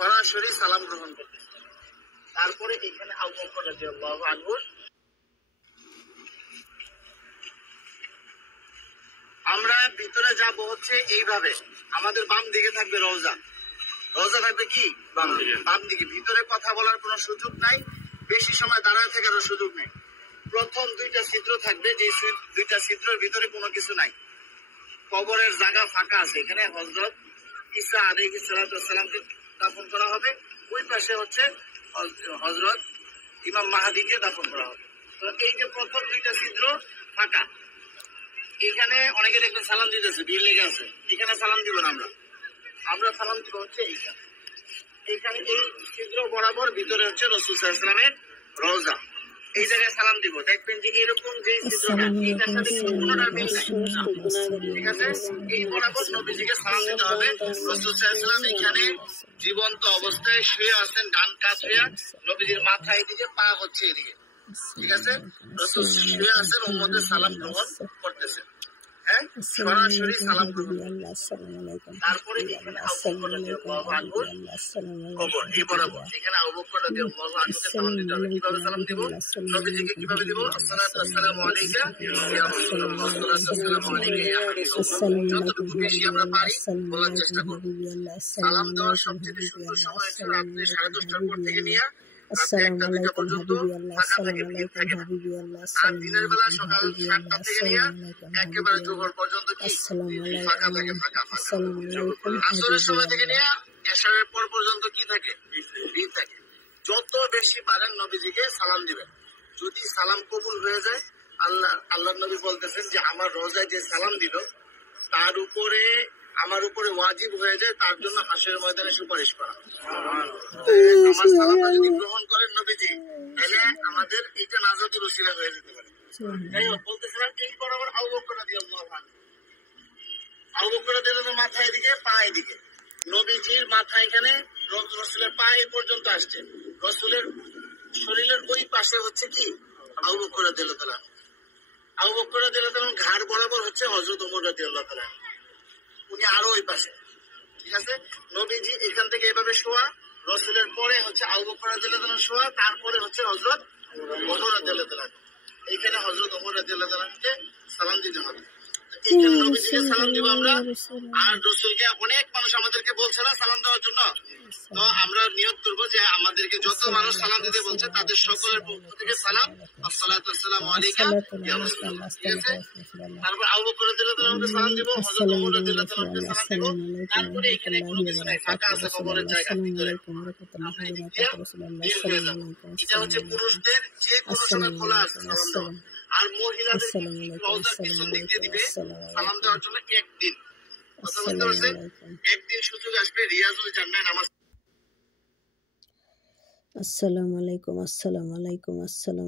সরাসরি সালাম গ্রহণ করতেছে। তারপরে এখানে আবু বকর রাদিয়াল্লাহু আনহু, আমরা ভিতরে যাব হচ্ছে এইভাবে, আমাদের বাম দিকে থাকবে রওজা। রওজা থাকবে কি বাম দিকে। ভিতরে কথা বলার কোনো সুযোগ নাই, বেশি সময় দাঁড়ায় থাকার সুযোগ নেই। প্রথম দুইটা ছিদ্র থাকবে, যে দুইটা ছিদ্রের ভিতরে কোনো কিছু নাই, কবরের জায়গা ফাঁকা আছে। এখানে হযরত ঈসা আলাইহিস সালামকে দাফন করা হবে। ওই পাশে হচ্ছে হযরত ইমাম মাহদীকে দাফন করা হবে। তো এই যে প্রথম দুইটা ছিদ্র ফাঁকা, এখানে অনেকে দেখবেন সালাম দিতেছে, ভিড় লেগে আছে। এখানে সালাম দিব না, আমরা সালাম দিব হচ্ছে এইখানে এই ছিদ্র বরাবর ভিতরে হচ্ছে রাসূল সাল্লাল্লাহু আলাইহি ওয়াসাল্লামের রওজা। এই জায়গায় সালাম দিব। দেখবেন যে এরকম যে ছিদ্রটা, এটার সাথে কোনোটার মিল নাই, ঠিক আছে? এই বরাবর নবীজিকে সালাম দিতে হবে। রাসূল সাল্লাল্লাহু আলাইহি ওয়াসাল্লাম এখানে জীবন্ত অবস্থায় শুয়ে আছেন, ডান কাত হয়ে। নবীজির মাথা এদিকে, পা হচ্ছে এদিকে, ঠিক আছে? রাসূল শুয়ে আছেন, উম্মতের সালাম গ্রহণ করতেছেন। সরাসরি সালাম গ্রহণ। তারপরে এখানে আবু বকর রাদিয়াল্লাহু আনহুর কবর, এই বরাবর এখানে আবু বকর রাদিয়াল্লাহু আনহুকে সালাম দিতে হবে। কিভাবে সালাম দিব? নবীজিকে কিভাবে দিব? আসসালাতু ওয়াসসালামু আলাইকা ইয়া রাসূলুল্লাহ, আসসালাতু ওয়াসসালামু আলাইকা ইয়া হাবিবাল্লাহ। যতটুকু বেশি আমরা পারি বলার চেষ্টা করব। সালাম দেওয়ার সবচেয়ে সুন্দর সময় হচ্ছে রাত্রি 10:30টার পর থেকে নিয়ে আসসালামু আলাইকুম হাবিবি আল্লাহ, আসসালামু আলাইকুম হাবিবি আল্লাহ, আর দিনের বেলা সকাল 7টা থেকে নিয়ে একেবারে দুপুর পর্যন্ত কি ফাঁকা থাকে, ফাঁকা। আসরের সময় থেকে নিয়ে এশারের পর পর্যন্ত কি থাকে? ভিড় থাকে। যত বেশি পারেন নবীজিকে সালাম দিবেন। যদি সালাম কবুল হয়ে যায়, আল্লাহ নবী বলতেছেন যে আমার রোজায় যে সালাম দিল তার উপরে, আমার উপরে ওয়াজিব হয়ে যায় তার জন্য হাসরের ময়দানে সুপারিশ করা। আমার সালামটা যদি গ্রহণ করেন নবীজি, তাহলে আমাদের এটা নাজাতের ওসিলা হয়ে যেতে পারে। যাই হোক, বলতেছিলাম এই বরাবর আবু বকর রাদিয়াল্লাহু আনহু, আবু বকর রাদিয়াল্লাহু মাথা এদিকে, পা এদিকে। নবীজির মাথা এখানে, রাসূলের পা এই পর্যন্ত আসছে। রাসূলের শরীরের ওই পাশে হচ্ছে কি আবু বকর রাদিয়াল্লাহু আনহু। আবু বকর রাদিয়াল্লাহু আনহু ঘাড় বরাবর হচ্ছে হযরত ওমর রাদিয়াল্লাহু আনহু, উনি আরো ওই পাশে, ঠিক আছে? নবীজি এখান থেকে এভাবে শোয়া, রাসূলের পরে হচ্ছে আবু বকর রাদিয়াল্লাহু আনহু শোয়া, তারপরে হচ্ছে হযরত ওমর রাদিয়াল্লাহু আনহু। এইখানে হযরত ওমর রাদিয়াল্লাহু আনহুকে সালাম দিতে হবে। এইখানে নবীজিকে সালাম দিব আমরা। আর রাসূলকে অনেক মানুষ আমাদেরকে বলছে না সালাম দেওয়ার জন্য, তো আমরা নিয়ত করবো যে আমাদেরকে যত মানুষ সালাম দিতে বলছে তাদের সকলের পক্ষ থেকে সালাম, আসসালাতু ওয়াসসালামু আলাইকা ইয়া রাসূলুল্লাহ, ঠিক আছে? তারপর আবু বকর রাদিয়াল্লাহু আনহুকে সালাম দিব, হযরত ওমর রাদিয়াল্লাহু আনহুকে সালাম দিব। তারপরে এখানে কোনো কিছু নাই, ফাঁকা আছে কবরের জায়গা ভিতরে। এটা হচ্ছে পুরুষদের যে কোনো সময় খোলা আছে সালাম দেওয়া। আর মহিলাদের রওজার পিছন দিক দিয়ে দিবে সালাম দেওয়ার জন্য একদিন। কথা বুঝতে পারছেন? একদিন সুযোগ আসবে রিয়াজুল জান্নাহ নামাজ। আসসালামু আলাইকুম, আসসালামু আলাইকুম, আসসালাম।